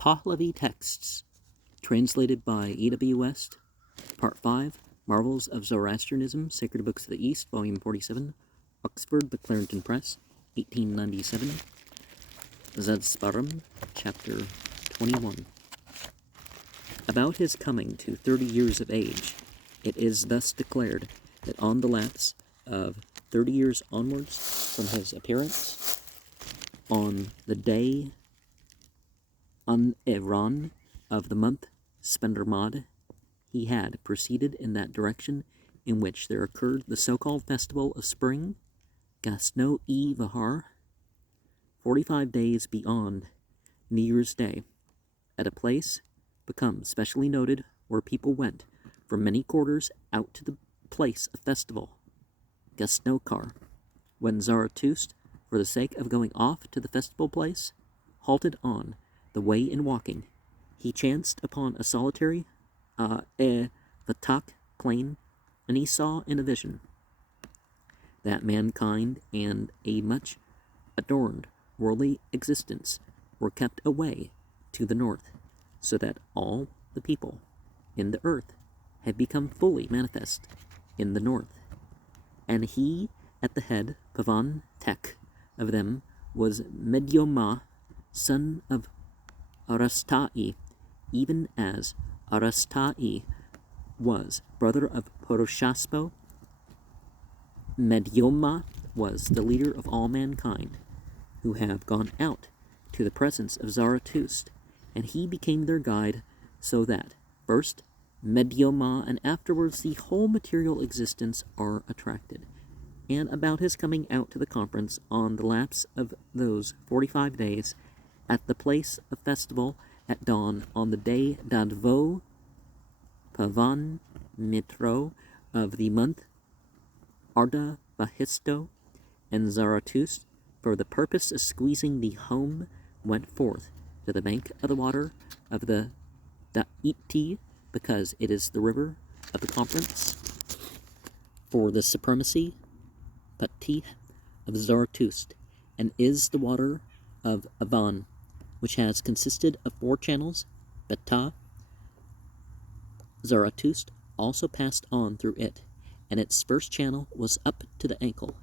Pahlavi Texts, translated by E.W. West, Part 5, Marvels of Zoroastrianism, Sacred Books of the East, Volume 47, Oxford, The Clarendon Press, 1897, Sparam, Chapter 21. About his coming to 30 years of age, it is thus declared that on the lapse of 30 years onwards from his appearance, on the day Iran of the month Spendermad, he had proceeded in that direction in which there occurred the so-called festival of spring, Gasno-i-Vahar, 45 days beyond New Year's Day, at a place become specially noted where people went from many quarters out to the place of festival, Gasnokar, when Zarathustra, for the sake of going off to the festival place, halted on the way in walking. He chanced upon a solitary Vatak plain, and he saw in a vision that mankind and a much adorned worldly existence were kept away to the north, so that all the people in the earth had become fully manifest in the north. And he, at the head, Pavan Tek, of them, was Medyoma, son of Arastai, even as Arastai was brother of Poroshaspo. Medyoma was the leader of all mankind, who have gone out to the presence of Zarathustra, and he became their guide, so that first Medyoma and afterwards the whole material existence are attracted. And about his coming out to the conference on the lapse of those 45 days, at the place of festival at dawn on the day Dadvo Pavan Mitro of the month Arda Bahisto, and Zarathustra, for the purpose of squeezing the home, went forth to the bank of the water of the Daiti, because it is the river of the conference, for the supremacy Pati of Zarathustra, and is the water of Avan, which has consisted of 4 channels, Beta. Zarathustra also passed on through it, and its first channel was up to the ankle,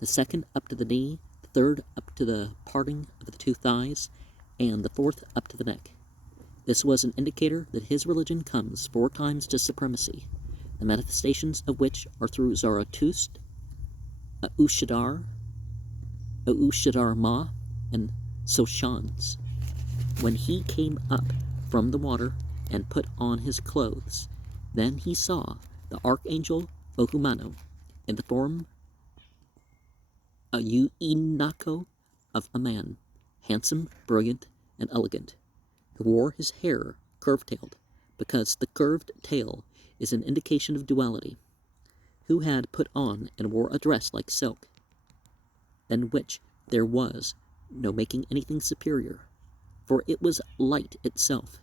the second up to the knee, the third up to the parting of the 2 thighs, and the fourth up to the neck. This was an indicator that his religion comes 4 times to supremacy, the manifestations of which are through Zarathustra, Aushadar Ma, and Soshans. When he came up from the water and put on his clothes, then he saw the archangel Ohumanu in the form a Uinako of a man, handsome, brilliant, and elegant, who wore his hair curved-tailed, because the curved tail is an indication of duality, who had put on and wore a dress like silk, than which there was no making anything superior, for it was light itself,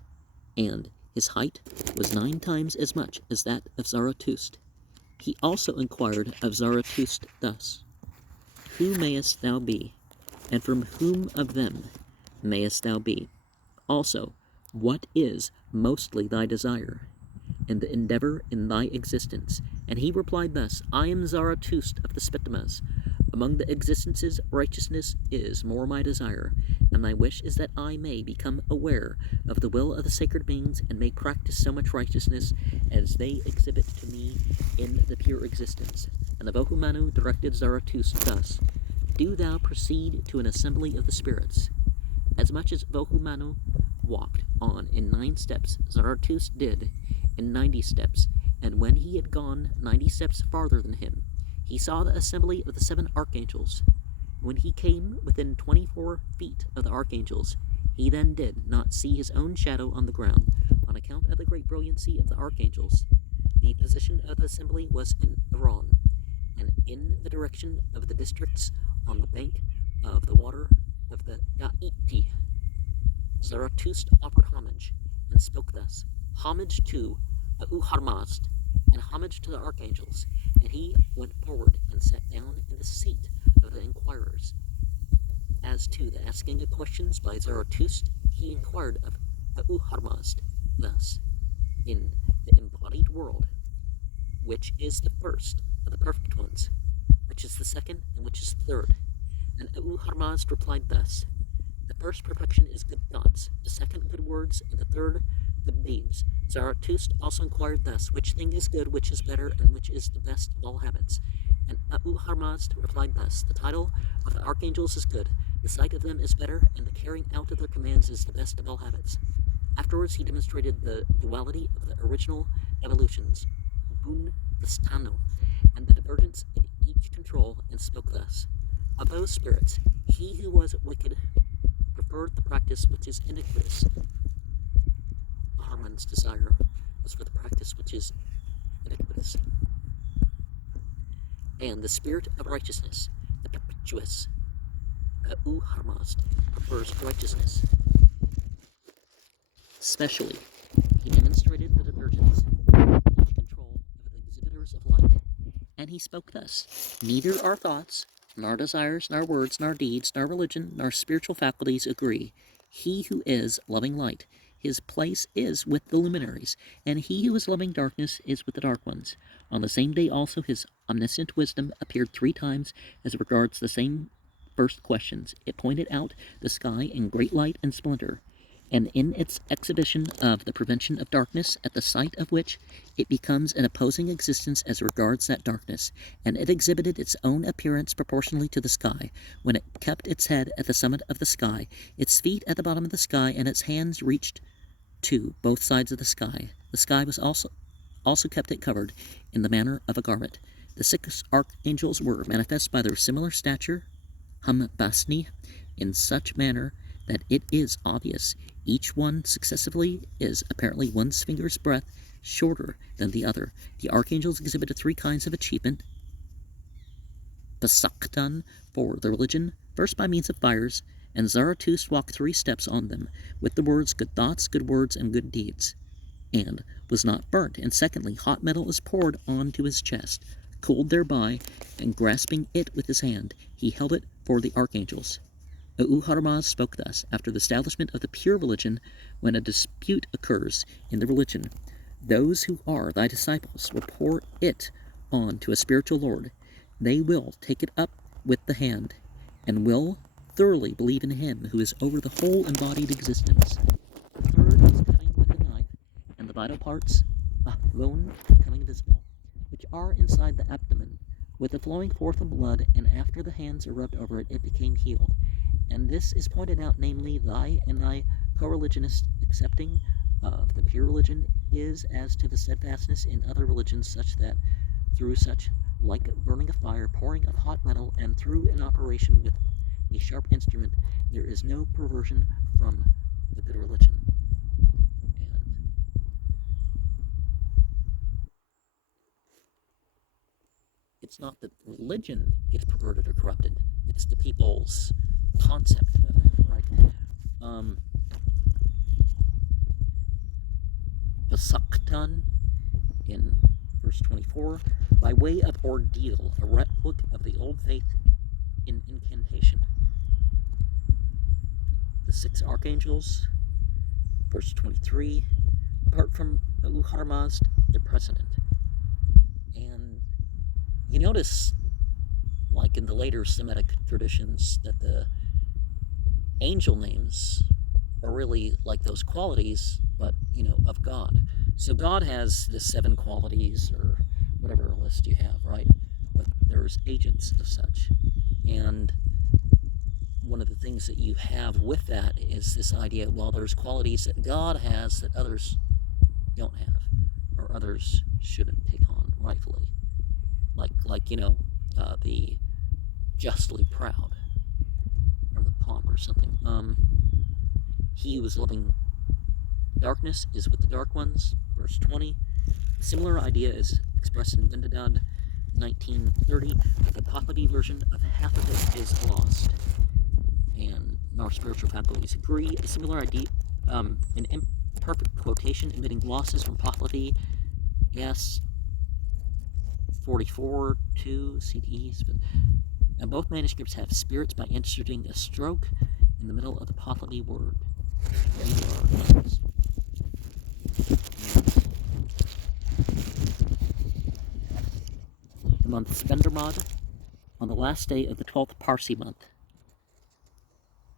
and his height was 9 times as much as that of Zarathustra. He also inquired of Zarathustra thus, Who mayest thou be, and from whom of them mayest thou be? Also, what is mostly thy desire, and the endeavor in thy existence? And he replied thus, I am Zarathustra of the Spitamas. Among the existences, righteousness is more my desire, and my wish is that I may become aware of the will of the sacred beings, and may practice so much righteousness as they exhibit to me in the pure existence. And the Ohumanu directed Zarathustra thus, Do thou proceed to an assembly of the spirits. As much as Ohumanu walked on in 9 steps, Zarathustra did in 90 steps, and when he had gone 90 steps farther than him, he saw the assembly of the 7 archangels. When he came within 24 feet of the archangels, he then did not see his own shadow on the ground, on account of the great brilliancy of the archangels. The position of the assembly was in Iran, and in the direction of the districts on the bank of the water of the Daiti. Zarathustra offered homage, and spoke thus, Homage to Uharmazd, and homage to the archangels. And he went forward and sat down in the seat of the inquirers. As to the asking of questions by Zarathustra, he inquired of Harmazd, thus, in the embodied world, which is the first of the perfect ones, which is the second, and which is the third. And Harmazd replied thus: the first perfection is good thoughts, the second good words, and the third good deeds. Zarathustra also inquired thus: which thing is good, which is better, and which is the best of all habits? And Harmazd replied thus: the title of the archangels is good, the sight of them is better, and the carrying out of their commands is the best of all habits. Afterwards he demonstrated the duality of the original evolutions, Bun-Vistano, and the divergence in each control, and spoke thus: of those spirits, he who was wicked preferred the practice which is iniquitous. Haman's desire was for the practice which is iniquitous. And the spirit of righteousness, the perpetuous, Harmazd, prefers righteousness. Especially, he demonstrated the divergence in each control of the exhibitors of light. And he spoke thus: neither our thoughts, nor desires, nor words, nor deeds, nor religion, nor spiritual faculties agree. He who is loving light, his place is with the luminaries, and he who is loving darkness is with the dark ones. On the same day also his omniscient wisdom appeared 3 times as regards the same first questions. It pointed out the sky in great light and splendor, and in its exhibition of the prevention of darkness, at the sight of which it becomes an opposing existence as regards that darkness, and it exhibited its own appearance proportionally to the sky, when it kept its head at the summit of the sky, its feet at the bottom of the sky, and its hands reached to both sides of the sky. The sky was also kept it covered in the manner of a garment. The 6 archangels were manifest by their similar stature, Basni, in such manner that it is obvious each one successively is apparently one's finger's breadth shorter than the other. The archangels exhibited 3 kinds of achievement: Pasaktan for the religion, first by means of fires, and Zarathustra walked 3 steps on them, with the words good thoughts, good words, and good deeds, and was not burnt. And secondly, hot metal is poured onto his chest, cooled thereby, and grasping it with his hand, he held it for the archangels. Harmazd spoke thus: after the establishment of the pure religion, when a dispute occurs in the religion, those who are thy disciples will pour it on to a spiritual lord. They will take it up with the hand, and will thoroughly believe in him who is over the whole embodied existence. The third is cutting with the knife, and the vital parts, bone, becoming visible, which are inside the abdomen, with the flowing forth of blood, and after the hands are rubbed over it, it became healed. And this is pointed out, namely, thy and thy co-religionists accepting of the pure religion is as to the steadfastness in other religions, such that through such, like burning of fire, pouring of hot metal, and through an operation with a sharp instrument, there is no perversion from the good religion. And it's not that religion gets perverted or corrupted, it's the people's concept of it, right? Vasaktan in verse 24, by way of ordeal, a replica of the old faith in incantation. The 6 archangels, verse 23, apart from Harmazd, their precedent. And you notice, like in the later Semitic traditions, that the angel names are really like those qualities, but, of God. So God has the 7 qualities, or whatever list you have, right? But there's agents of such. And one of the things that you have with that is this idea, well, there's qualities that God has that others don't have, or others shouldn't take on rightfully. Like the justly proud, or the pomp, or something. He who is loving darkness is with the dark ones, verse 20. A similar idea is expressed in Vendidad 1930, but the Pahlavi version of half of it is lost. And our spiritual faculties agree. A similar idea, an imperfect quotation admitting losses from Pahlavi, yes, 44, 2 CDs, and both manuscripts have spirits by inserting a stroke in the middle of the Pahlavi word. The month Spendermod, on the last day of the 12th Parsi month.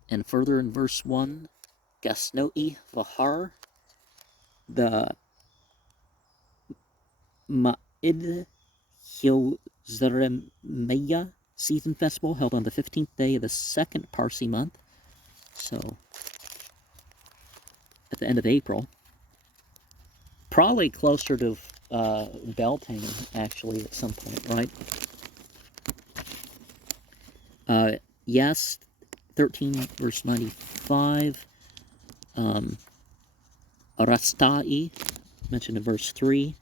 And further in verse 1, Gasnoi Vahar, the Ma'id Hilzremeya season festival held on the 15th day of the 2nd Parsi month, so at the end of April. Probably closer to Beltane, actually, at some point, right? Yes, 13, verse 95. Arastai, mentioned in verse 3.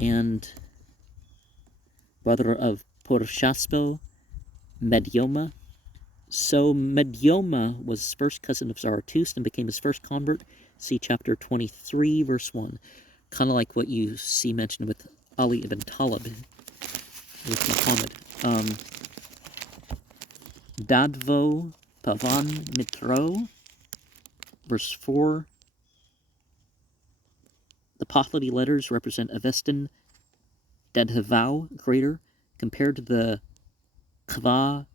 And brother of Porshaspo, Medyoma. So Medyoma was first cousin of Zarathustra and became his first convert. See chapter 23, verse 1. Kind of like what you see mentioned with Ali ibn Talib with Muhammad. Dadvo Pavan Mitro, verse 4. The Pahlavi letters represent Avestan Dadhavau crater compared to the Kva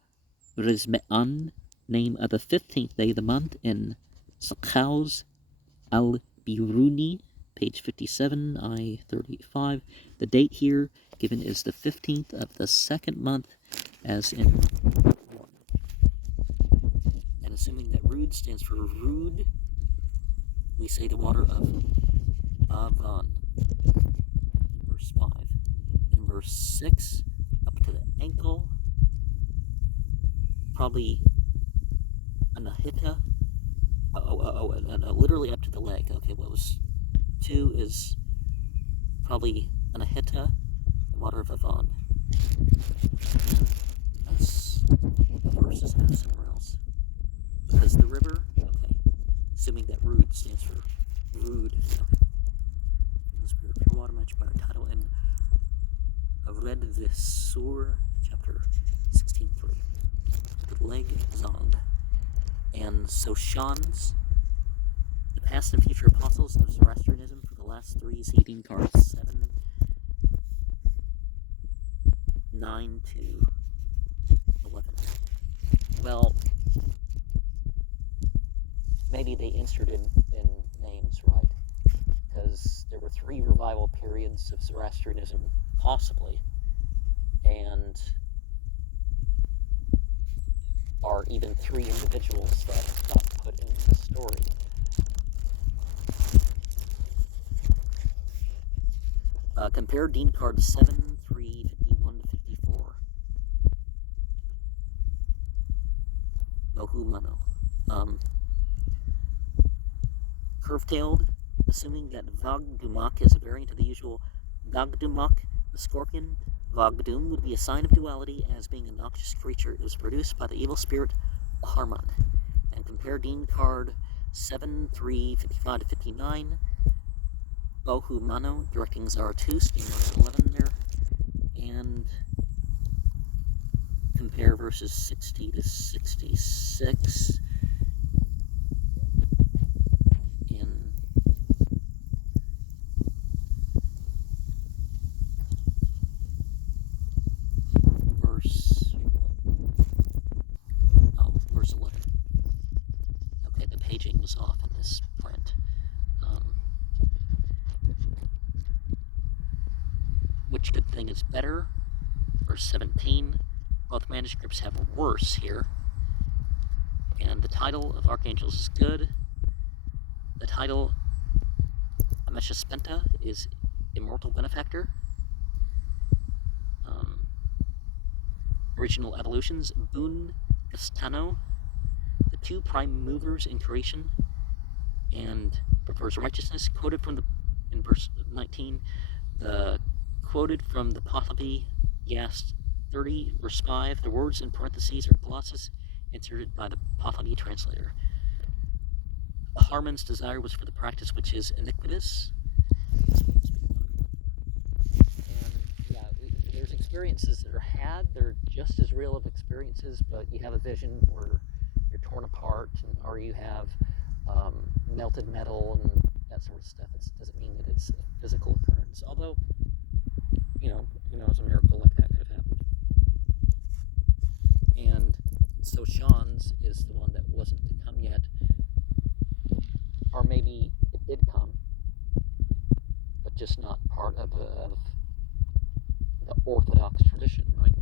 Rizme'an name of the 15th day of the month in Sakhaus al-Biruni, page 57, I-35. The date here given is the 15th of the 2nd month, as in 1. And assuming that Rud stands for Rud, we say the water of Avan, verse 5. In verse 6, up to the ankle, probably an ahita, literally up to the leg. Okay, what was 2 is probably an ahita, the water of Avan. That's verses have somewhere else. Because the river, okay, assuming that Rud stands for Rud, okay. Pure water matched by the title in Red Visur, chapter 16:3. The leg Zong. And Soshans, the past and future apostles of Zoroastrianism for the last 3 seeding cards, 7, 9 to 11. Well, maybe they inserted in names, right? Because there were 3 revival periods of Zoroastrianism, possibly, and are even 3 individuals that got put into the story. Compare Dean cards 7, 3, 51 to 54. Mohu Mano. Curve-tailed, assuming that Vagdumak is a variant of the usual Gagdumak, the scorpion. Vagdum would be a sign of duality as being a noxious creature. It was produced by the evil spirit Harman. And compare Dean card 7, 3, 55 to 59. Bohu Mano, directing Zarathustra, in verse 11 there. And compare verses 60 to 66. Verse 11. Okay, the paging was off in this print. Which good thing is better? Verse 17. Both manuscripts have worse here. And the title of Archangels is good. The title, Ameshaspenta, is Immortal Benefactor. Original evolutions, Boon Castano, the 2 prime movers in creation, and prefers righteousness, quoted from in verse 19, quoted from the Pahlavi, Yast 30, verse 5. The words in parentheses are glosses inserted by the Pahlavi translator. Harman's desire was for the practice which is iniquitous. There's experiences that are had, they're just as real of experiences, but you have a vision where you're torn apart, or you have melted metal and that sort of stuff. It doesn't mean that it's a physical occurrence. Although, who knows, a miracle like that could have happened. And so Sean's is the one that wasn't to come yet. Or maybe it did come, but just not part of the Orthodox tradition, right?